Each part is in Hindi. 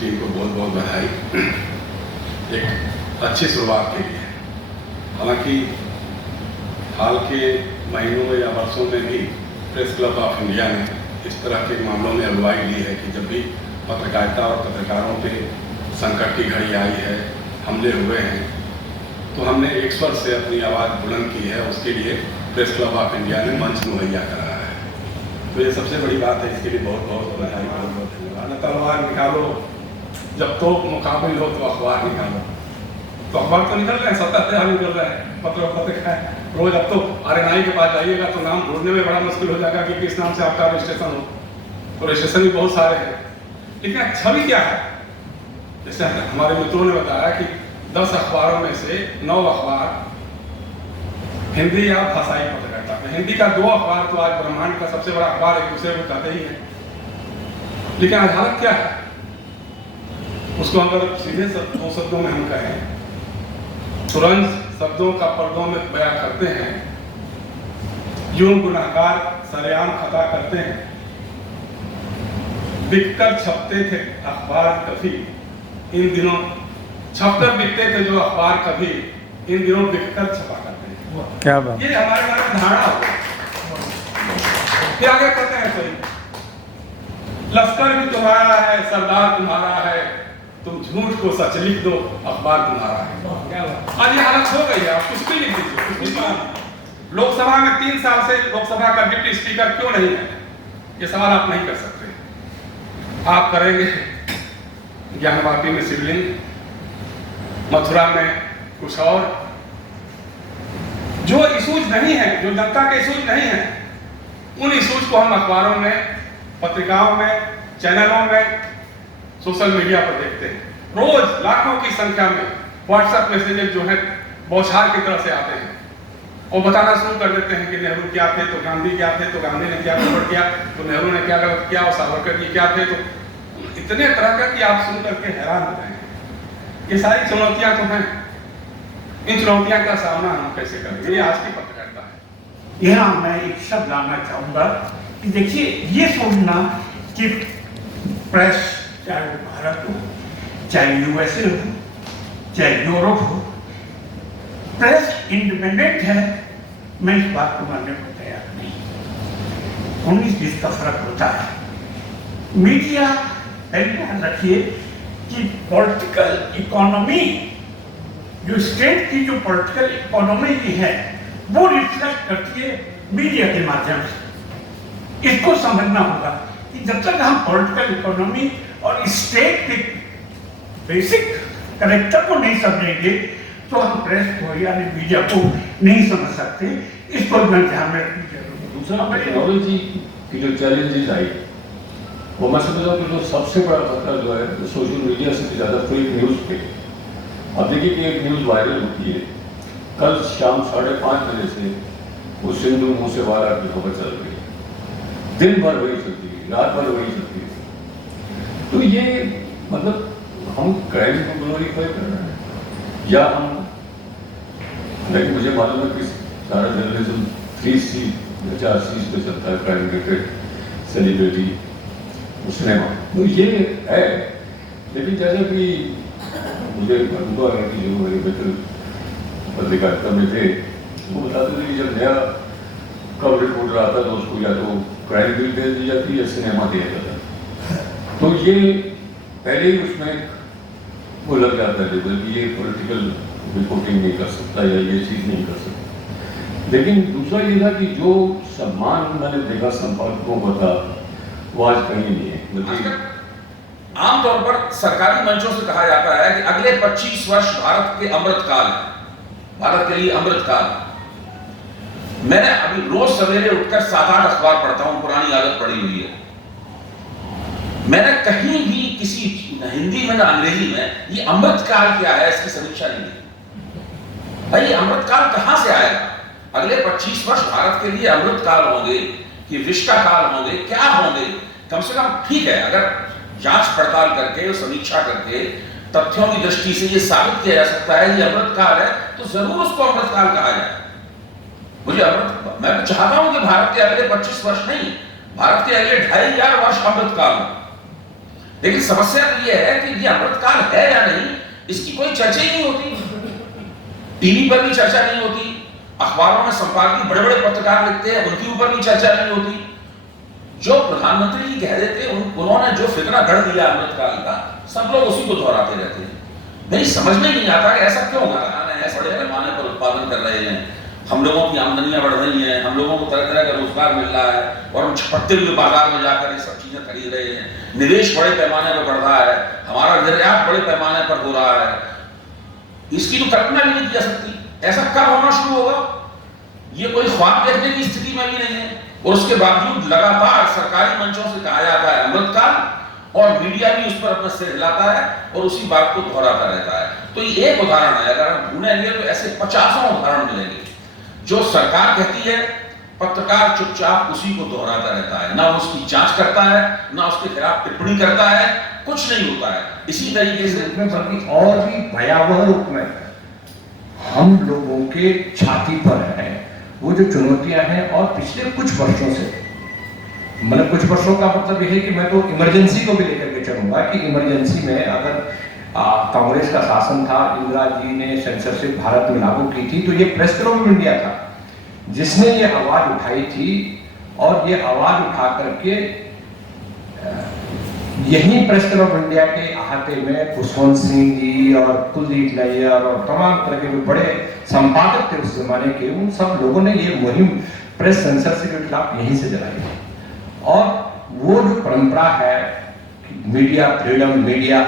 टीम को बहुत बहुत बधाई एक अच्छी शुरुआत के लिए। हालांकि हाल के महीनों में या वर्षों में भी प्रेस क्लब ऑफ इंडिया ने इस तरह के मामलों में अगुवाई ली है कि जब भी पत्रकारिता और पत्रकारों पे संकट की घड़ी आई है, हमले हुए हैं, तो हमने एक स्वर से अपनी आवाज़ बुलंद की है। उसके लिए प्रेस क्लब ऑफ इंडिया ने मंच मुहैया कराया है। तो ये सबसे बड़ी बात है, इसके लिए बहुत बहुत बधाई, बहुत बहुत धन्यवाद। तलवार निकालो, जब तो मुकाबिल हो तो अखबार निकालो। तो अखबार तो निकल रहे हैं, 70 निकल रहे हैं, पत्रिका है रोज। अब तो RNI के पास जाइएगा तो नाम ढूंढने में बड़ा मुश्किल हो जाएगा कि किस नाम से आपका रजिस्ट्रेशन हो। तो रजिस्ट्रेशन भी बहुत सारे हैं, लेकिन छवि क्या है? जैसे हमारे मित्रों ने बताया कि 10 अखबारों में से 9 अखबार हिंदी या भाषाई पत्रकारिता में। हिंदी का 2 अखबार तो आज ब्रह्मांड का सबसे बड़ा अखबार एक दूसरे को कहते ही है, लेकिन आज हालत क्या है? उसको अगर सीधे 2 शब्दों में हम कहें, तुरंत शब्दों का पर्दों में बयां करते हैं, यूं गुनाहगार सरेआम खता करते हैं। बिककर छपते थे अखबार कभी, इन दिनों छपकर बिकते थे जो अखबार कभी, इन दिनों बिककर छपा करते हैं। क्या बात? ये हमारे बारे में धारणा हो। क्या कहते हैं? सही, लश्कर भी तुम्हारा है, सरदार तुम्हारा है, तुम झूठ को सच लिख दो, अखबार तुम्हारा है। आज ये हालत हो गई है, आप कुछ भी लिख दीजिए, कुछ भी। लोकसभा में 3 साल से लोकसभा का डिप्टी स्पीकर क्यों नहीं है, ये सवाल आप नहीं कर सकते। आप करेंगे ज्ञानवापी में शिवलिंग, मथुरा में कुछ और। जो इशूज नहीं है, जो जनता के इशूज नहीं है, उन इशूज को हम अखबारों में, पत्रिकाओं में, चैनलों में, सोशल मीडिया पर देखते हैं। रोज लाखों की संख्या में व्हाट्सएप मैसेजेस जो है बौछार की तरह से आते हैं और बताना शुरू कर देते हैं कि नेहरू क्या थे तो गांधी क्या थे, तो गांधी ने क्या गड़बड़ किया, तो नेहरू ने क्या गलत किया, और सावरकर जी क्या थे। तो इतने तरह का कि आप सुन करके हैरान हो जाएंगे। ये सारी चुनौतियां तो हैं, इन चुनौतियां का सामना हम कैसे करेंगे, ये आज की पत्रकारिता है। यहाँ मैं एक शब्द लाना चाहूंगा कि देखिए, ये सोचना कि प्रेस, चाहे वो भारत हो, चाहे USA हो, चाहे यूरोप हो, प्रेस इंडिपेंडेंट है, मैं इस बात को मानने को तैयार नहीं। 19-20 का फर्क होता है। मीडिया, ध्यान रखिए कि पॉलिटिकल इकोनॉमी, जो स्टेट की जो पॉलिटिकल इकोनॉमी की है, वो रिफ्लेक्ट करती है मीडिया के माध्यम से। इसको समझना होगा कि जब तक हम पॉलिटिकल इकोनॉमी और स्टेट के बेसिक करेक्टर को नहीं समझेंगे तो हम प्रेस को यानी मीडिया को नहीं समझ सकते। इसको मैं ध्यान में रखनी जरूर। दूसरा, टेक्नोलॉजी की जो चैलेंजेस आई, वो मैं समझता हूँ कि जो सबसे बड़ा खतरा जो है तो सोशल मीडिया से भी ज़्यादा फेक न्यूज़ पे। अब देखिए कि एक न्यूज़ वायरल होती है, कल शाम 5:30 बजे से वो सिंधु मूसेवाला की खबर चल रही है, दिन भर वही चलती है, रात भर वही चलती है। तो ये मतलब हम क्राइम को ग्लोरीफाई कर रहे हैं या हम, लेकिन मुझे मालूम है कि सारा जर्नलिज्म 3C या 4C पे चलता है, क्राइम रेटेड, सेलिब्रिटी, सिनेमा। तो ये है, लेकिन जैसे कि मुझे अनुभव है कि जो मेरे मित्र पत्रकारिता में थे वो बताते थे कि जब नया कब रिपोर्टर आता तो उसको या तो क्राइम बिल दे दी जाती या सिनेमा दिया जाता। तो ये पहले ही उसमें वो लग जाता है लेवल कि ये पॉलिटिकल रिपोर्टिंग नहीं कर सकता या ये चीज़ नहीं कर सकता। लेकिन दूसरा ये था कि जो सम्मान मैंने देखा संपादकों का था वो आज कहीं नहीं है। बल्कि आमतौर पर सरकारी मंचों से कहा जाता है कि अगले 25 वर्ष भारत के अमृतकाल है, भारत के लिए अमृतकाल। मैंने अभी रोज सवेरे उठकर 7-8 अखबार पढ़ता हूं, पुरानी आदत पड़ी हुई है। मैंने कहीं भी किसी हिंदी में ना अंग्रेजी में ये अमृतकाल क्या है इसकी समीक्षा नहीं की। भाई अमृतकाल कहां से आएगा? अगले 25 वर्ष भारत के लिए अमृतकाल होंगे कि विश्व का काल होंगे, क्या होंगे? कम से कम ठीक है, अगर जांच पड़ताल करके और समीक्षा करके तथ्यों की दृष्टि से ये साबित किया जा सकता है ये अमृतकाल है, तो जरूर उसको अमृतकाल कहा जाए। मैं चाहता हूं कि भारत के अगले 25 वर्ष नहीं, भारत के अगले 2500 वर्ष अमृतकाल हो। लेकिन समस्या तो यह है कि ये अमृतकाल है या नहीं, इसकी कोई चर्चा ही नहीं होती। टीवी पर भी चर्चा नहीं होती, अखबारों में संपादकीय बड़े बड़े पत्रकार लिखते हैं, उनके ऊपर भी चर्चा नहीं होती। जो प्रधानमंत्री जी कह रहे थे, उन्होंने जो फितना गढ़ दिया अमृतकाल का, सब लोग उसी को दोहराते रहते हैं। मेरी समझ में नहीं आता कि ऐसा क्यों हो रहा है। बड़े पैमाने पर उत्पादन कर रहे हैं, हम लोगों की आमदनियां बढ़ रही हैं, हम लोगों को तरह तरह का रोजगार मिल रहा है, और हम छपटते हुए बाजार में जाकर ये सब चीजें खरीद रहे हैं। निवेश बड़े पैमाने पर बढ़ रहा है, हमारा निर्यात बड़े पैमाने पर हो रहा है। इसकी तो कल्पना भी नहीं की जा सकती। ऐसा कब होना शुरू होगा? ये कोई ख्वाब देखने की स्थिति में भी नहीं है। और उसके बावजूद लगातार सरकारी मंचों से कहा जाता है अमृतकाल, और मीडिया भी उस पर अपना सिर हिलाता है और उसी बात को दोहराता रहता है। तो ये एक उदाहरण है, अगर हम ढूंढेंगे तो ऐसे 50 उदाहरण मिलेंगे। जो सरकार कहती है, पत्रकार चुपचाप उसी को दोहराता रहता है, ना उसकी जांच करता है, ना उसके खिलाफ टिप्पणी करता है, कुछ नहीं होता है। इसी तरीके से बल्कि और भी भयावह रूप में हम लोगों के छाती पर है वो जो चुनौतियां हैं। और पिछले कुछ वर्षों से, मतलब कुछ वर्षों का मतलब यह है कि मैं तो इमरजेंसी को भी लेकर के चलूंगा कि इमरजेंसी में अगर कांग्रेस का शासन था, इंदिरा जी ने सेंसरशिप भारत में लागू की थी, तो ये प्रेस क्लब ऑफ इंडिया था जिसने ये आवाज उठाई थी। और ये आवाज उठा करके यही प्रेस क्लब ऑफ इंडिया के अहाते में खुशवंत सिंह जी और कुलदीप नैयर और तमाम तरह के जो बड़े संपादक थे उस जमाने के, उन सब लोगों ने ये मुहिम प्रेस सेंसरशिप के खिलाफ यहीं से चलाई। और वो जो परंपरा है मीडिया फ्रीडम, मीडिया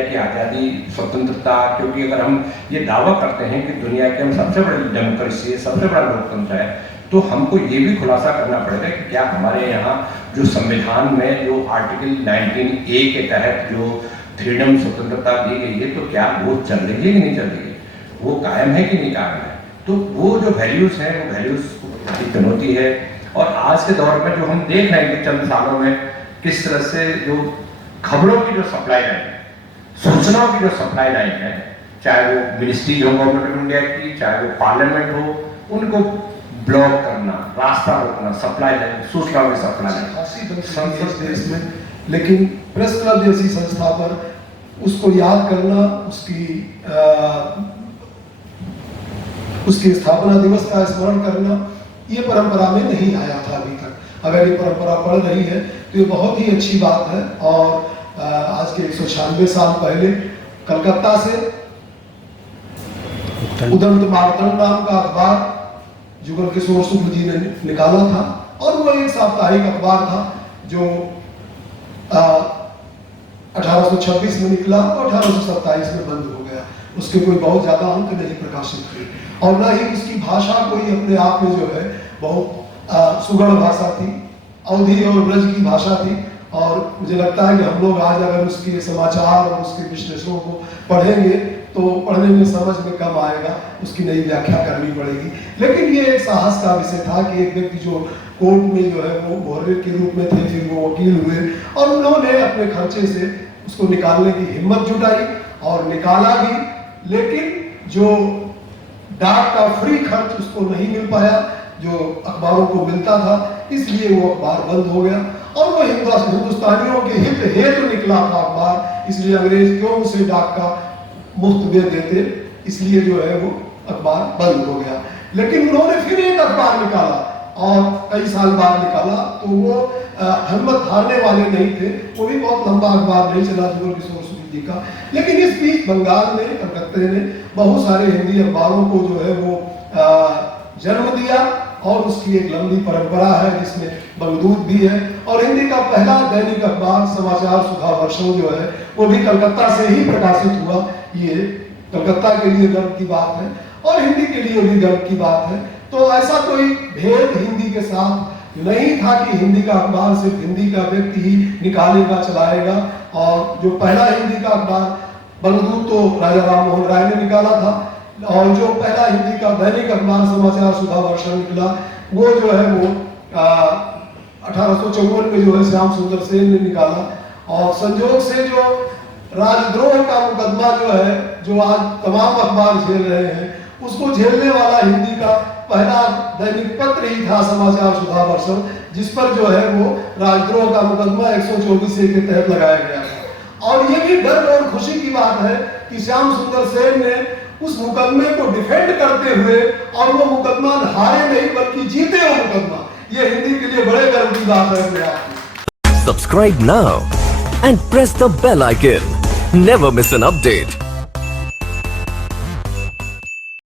की आज़ादी, स्वतंत्रता, क्योंकि अगर हम ये दावा करते हैं कि दुनिया के हम सबसे बड़ी डेमोक्रेसी है, सबसे बड़ा लोकतंत्र है, तो हमको ये भी खुलासा करना पड़ेगा कि क्या हमारे यहाँ जो संविधान में जो आर्टिकल 19A के तहत जो फ्रीडम, स्वतंत्रता दी गई है, तो क्या वो चल रही है कि नहीं चल रही है, वो कायम है कि नहीं कायम है। तो वो जो वैल्यूज हैं, वो वैल्यूज की चुनौती है। और आज के दौर में जो हम देख रहे हैं कि चंद सालों में किस तरह से जो खबरों की जो सप्लाई लाइन है, सूचनाओं की जो सप्लाई लाइन है, चाहे वो मिनिस्ट्री हो गवर्नमेंट ऑफ इंडिया की, चाहे वो पार्लियामेंट हो, उनको ब्लॉक करना, रास्ता रोकना, सप्लाई लाइन, सूचनाओं की सप्लाई लाइन संसद देश में। लेकिन प्रेस क्लब जैसी संस्था पर उसको याद करना, उसकी स्थापना दिवस का स्मरण करना, ये परंपरा में नहीं आया था अभी तक। अगर ये परंपरा बढ़ रही है तो ये बहुत ही अच्छी बात है। और आज के 196 साल पहले कलकत्ता से उदंत मार्तंड नाम का अखबार जुगल किशोर शुक्ल जी ने निकाला था, और वो एक साप्ताहिक अखबार था जो 1826 में निकला और 1827 में बंद हो गया। उसके कोई बहुत ज्यादा अंक नहीं प्रकाशित हुए, और ना ही उसकी भाषा कोई अपने आप में जो है बहुत सुगढ़ भाषा थी, अवधी और ब्रज की भाषा थी। और मुझे लगता है कि हम लोग आज अगर उसके समाचार और उसके विश्लेषणों को पढ़ेंगे तो पढ़ने में समझ में कम आएगा, उसकी नई व्याख्या करनी पड़ेगी। लेकिन ये एक साहस का विषय था कि एक व्यक्ति जो कोर्ट में जो है वो मोहर्रिर के रूप में थे, फिर वो वकील हुए, और उन्होंने अपने खर्चे से उसको निकालने की हिम्मत जुटाई और निकाला भी। लेकिन जो डाक का फ्री खर्च उसको नहीं मिल पाया जो अखबारों को मिलता था, इसलिए वो अखबार बंद हो गया। और वो हिंदुस्तानियों के हित हेतु निकला था अखबार, इसलिए अंग्रेज क्यों उसे डाक का मुफ्त दे देते, इसलिए जो है वो अखबार बंद हो गया। लेकिन उन्होंने फिर एक अखबार निकाला, और कई साल बाद निकाला, तो वो हिम्मत हारने वाले नहीं थे। वो भी बहुत लंबा अखबार नहीं चला जुगल किशोर शुक्ल जी का। लेकिन इस बीच बंगाल में, कलकत्ते ने बहुत सारे हिंदी अखबारों को जो है वो जन्म दिया, और उसकी एक लंबी परंपरा है जिसमें बंगदूत भी है। और हिंदी का पहला दैनिक अखबार समाचार सुधा वर्षों जो है वो भी कलकत्ता से ही प्रकाशित हुआ। ये कलकत्ता के लिए गर्व की बात है, और हिंदी के लिए भी गर्व की बात है। तो ऐसा कोई भेद हिंदी के साथ नहीं था कि हिंदी का अखबार सिर्फ हिंदी का व्यक्ति ही निकालेगा, चलाएगा। और जो पहला हिंदी का अखबार बंगदूत तो राजा राम मोहन राय ने निकाला था, और जो पहला हिंदी का दैनिक अखबार समाचार सुधा वर्षा निकला, वो जो है वो 1854 में जो है श्याम सुंदर सेन ने निकाला। और संजोग से जो राजद्रोह का मुकदमा जो है, जो आज तमाम अखबार झेल रहे हैं, उसको झेलने वाला हिंदी का पहला दैनिक पत्र ही था समाचार सुधा वर्षा, जिस पर जो है वो राजद्रोह का मुकदमा 124A के तहत लगाया गया था। और ये भी गर्व और खुशी की बात है कि श्याम सुंदर सेन ने उस मुकदमे को डिफेंड करते हुए, और वो मुकदमा हारे नहीं बल्कि जीते वो मुकदमा, ये हिंदी के लिए बड़े गर्व की बात है अपने आप में। Subscribe now and press the bell icon. Never miss an update.